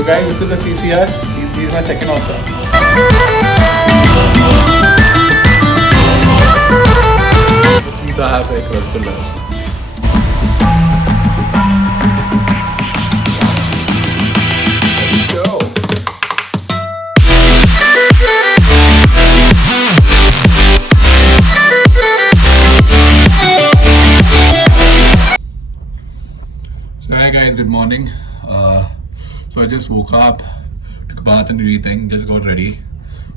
So guys, this is the CCR. He's my second officer. So I have a critical. Hi guys, good morning. So I just woke up, took a bath and everything, just got ready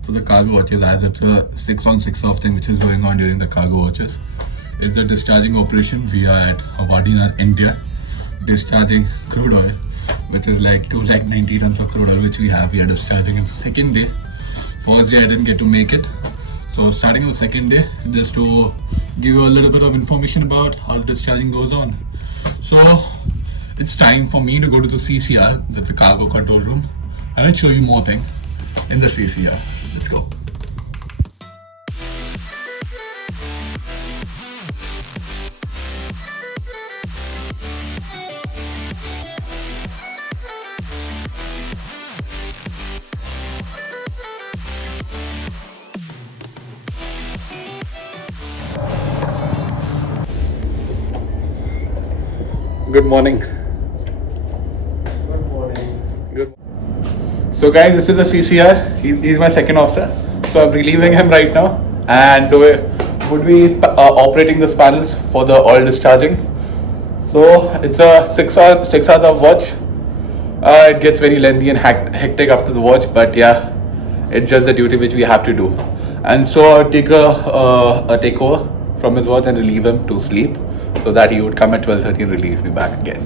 for the cargo watches, as it's a 6 on 6 off thing which is going on during the cargo watches. It's a discharging operation. We are at Vadinar India, discharging crude oil, which is like 290 tons of crude oil which we have. We are discharging in second day. First day I didn't get to make it. So starting the second day, just to give you a little bit of information about how the discharging goes on. So it's time for me to go to the CCR, that's the cargo control room, and I'll show you more things in the CCR. Let's go. Good morning. Good. So guys, this is the CCR. He's my second officer. So I'm relieving him right now, and would be operating the panels for the oil discharging. So it's a 6 hours of watch. It gets very lengthy and hectic after the watch, but yeah, it's just the duty which we have to do. And so I'll take a takeover from his watch and relieve him to sleep, so that he would come at 12:30 and relieve me back again.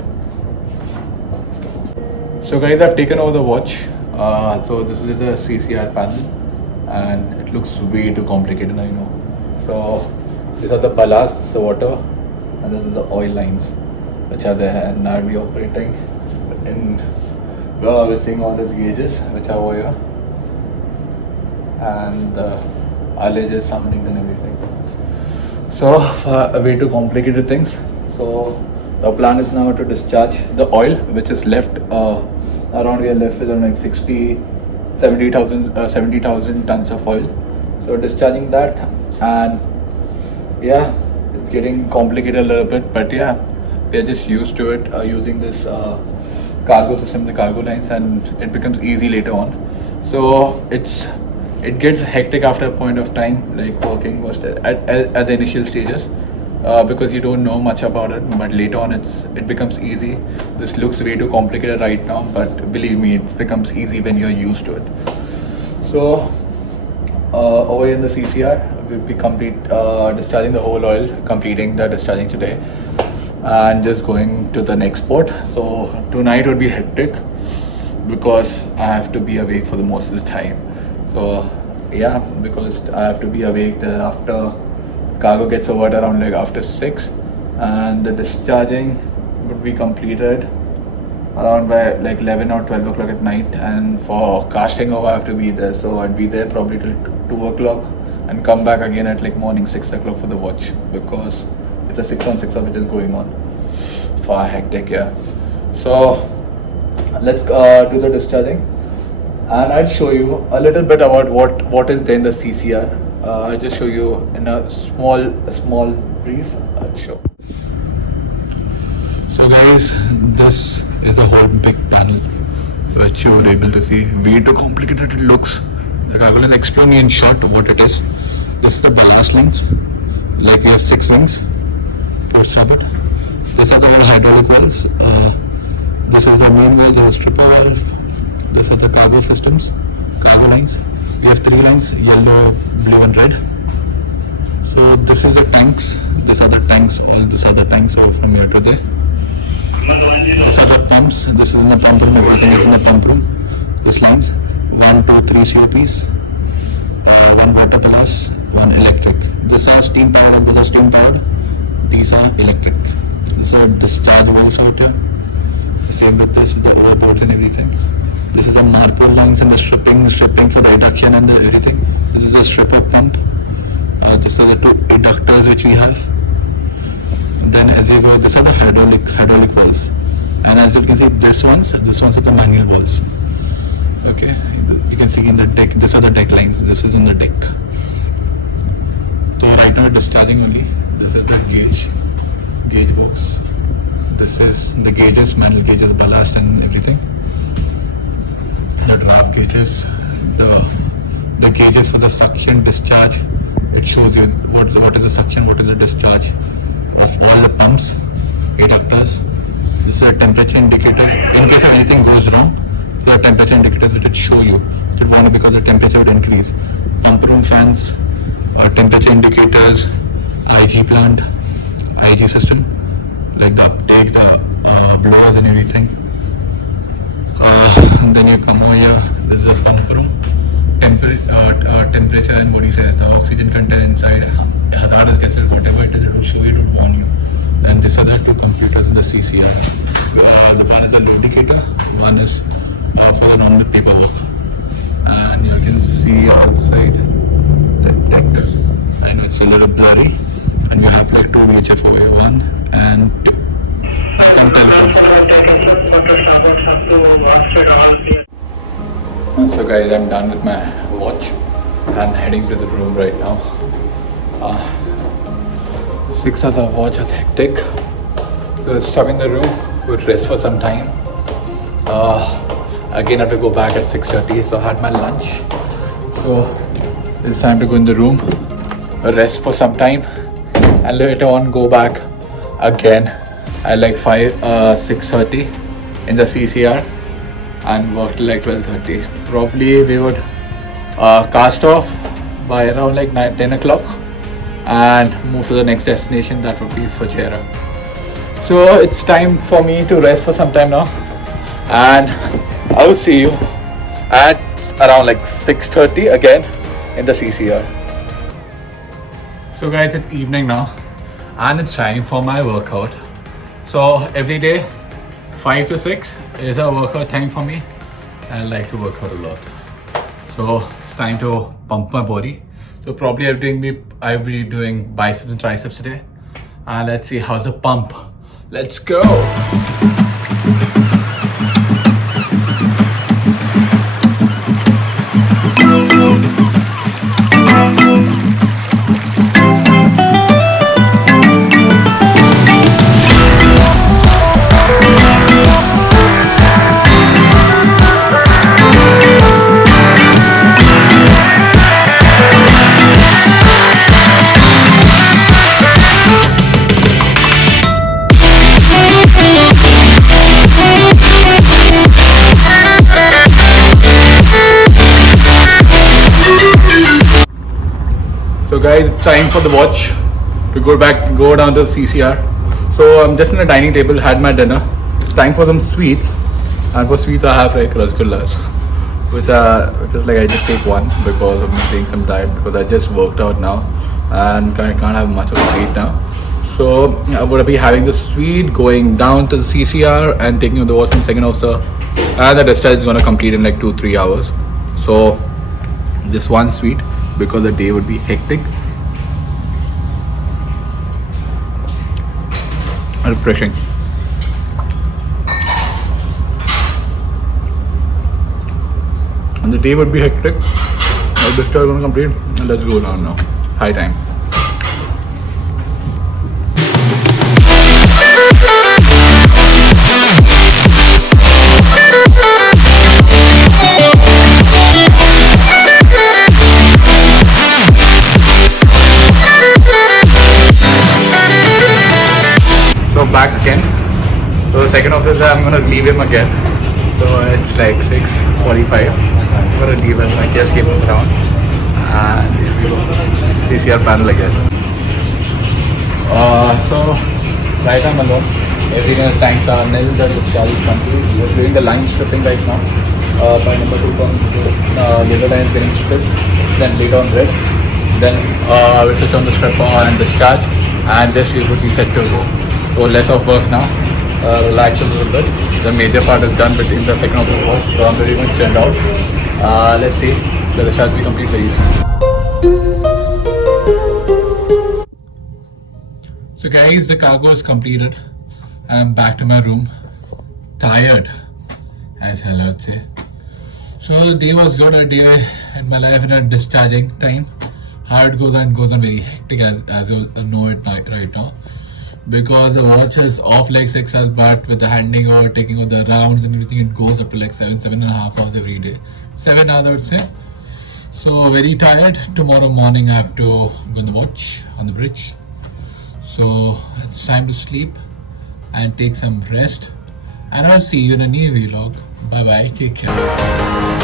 So guys, I've taken over the watch. So this is the CCR panel, and it looks way too complicated, I know. So these are the ballasts, the water, and this is the oil lines which are there, and now we're operating in, we're seeing all these gauges which are over here, and the ullages, soundings and everything. So way too complicated things. So the plan is now to discharge the oil which is left around. We are left with around like 70,000 tons of oil. So discharging that, and yeah, it's getting complicated a little bit, but yeah, we are just used to it, using this cargo system, the cargo lines, and it becomes easy later on. So it gets hectic after a point of time, like working was at the initial stages, because you don't know much about it, but later on it becomes easy. This looks way too complicated right now, but believe me, it becomes easy when you're used to it. So over here in the CCR, we'll be discharging the whole oil, completing the discharging today, and just going to the next port. So tonight would be hectic because I have to be awake for the most of the time. So yeah, because I have to be awake after cargo gets over around like after 6, and the discharging would be completed around by like 11 or 12 o'clock at night, and for casting over I have to be there. So I'd be there probably till 2 o'clock and come back again at like morning 6 o'clock for the watch, because it's a 6 on 6 off which is going on. Far hectic, yeah. So let's do the discharging, and I'll show you a little bit about what is there in the CCR. I'll just show you in a small brief. I'll show. So guys, this is a whole big panel which you were able to see. Way too complicated it looks. Like I will explain you in short what it is. This is the ballast lines. Like we have 6 wings per subbed. These are the whole hydraulic valves. This is the main valve, this is stripper valve. These are the cargo systems, cargo lines. We have 3 lines, yellow, blue and red. So this is the tanks, these are the tanks, all these are the tanks over from here to there. These are the pumps, this is in the pump room, everything is in the pump room. These lines, 1, 2, 3 COPs, 1 water ballast, 1 electric. These are steam powered and these are steam powered. These are electric. These are discharge valves out here. Same with this, the overboards and everything. This is the marpole lines and the stripping for the reduction and the everything. This is a stripper pump. These are the 2 reductors which we have. Then as you go, these are the hydraulic valves. And as you can see, these ones are the manual valves. Okay, you can see in the deck, this are the deck lines, this is on the deck. So right now discharging only. This is the gauge box. This is the gauges, manual gauges, ballast and everything. The draft gauges, the gauges for the suction, discharge. It shows you what is the suction, what is the discharge of all the pumps, adapters. This is a temperature indicators. In case of anything goes wrong, the temperature indicators which would show you. It would want because the temperature would increase. Pump room fans, temperature indicators, IG plant, IG system, like the uptake, the blowers and everything. And then you come over here, this is a pump room, temperature and what do you say, the oxygen content inside, hazardous gases, whatever it is, it will show you, it will warn you. And these are the two computers in the CCR. The one is a load indicator, one is for the normal paperwork. And you can see outside the deck. I know it's a little blurry, and we have like two VHF over here, 1 and 2. And some telephones. So guys, I'm done with my watch. I'm heading to the room right now. 6 hours of watch is hectic. So let's stop in the room. We'll rest for some time. Again, I have to go back at 6:30. So I had my lunch. So it's time to go in the room, rest for some time, and later on go back again at like 6:30 in the CCR and work till like 12:30. Probably we would cast off by around like 10 o'clock and move to the next destination. That would be Fujairah. So it's time for me to rest for some time now, and I will see you at around like 6:30 again in the CCR. So guys, it's evening now and it's time for my workout. So every day 5 to 6 is a workout time for me. I like to work out a lot. So it's time to pump my body. So probably I'll be doing biceps and triceps today. And let's see how's the pump. Let's go. So guys, it's time for the watch to go down to the CCR. So I'm just in the dining table, had my dinner. It's time for some sweets, and for sweets I have like rasgullas, which is like I just take one because I'm taking some diet because I just worked out now and I can't have much of a sweet now. So I'm gonna be having the sweet, going down to the CCR and taking the watch from second officer, and the discharge is gonna complete in like 2-3 hours. So just one sweet, because the day would be hectic. Refreshing. And the day would be hectic. Now this is going to complete. Let's go down now. High time. So back again. So the second officer, I'm gonna leave him again. So it's like 6:45. I'm gonna leave him. I just came around and CCR panel again. So right I'm alone. Everything in the tanks are nil. The discharge is complete. We're doing the line stripping right now. By number 2 yellow line is getting stripped. Then later on red. Then I will switch on the stripper and discharge, and just we would be set to go. So less of work now, relax a little bit. The major part is done, but in the second of the watch, so I'm very much chilled out. Let's see, the discharge will be complete very soon. So guys, the cargo is completed. I'm back to my room, tired as hell I would say. So the day was good. A day in my life in a discharging time. How it goes on very hectic as you know it right now. Because the watch is off like 6 hours, but with the handing over, taking over the rounds and everything, it goes up to like 7.5 hours every day. 7 hours I would say. So very tired. Tomorrow morning I have to go on the watch on the bridge. So it's time to sleep and take some rest. And I'll see you in a new vlog. Bye bye. Take care.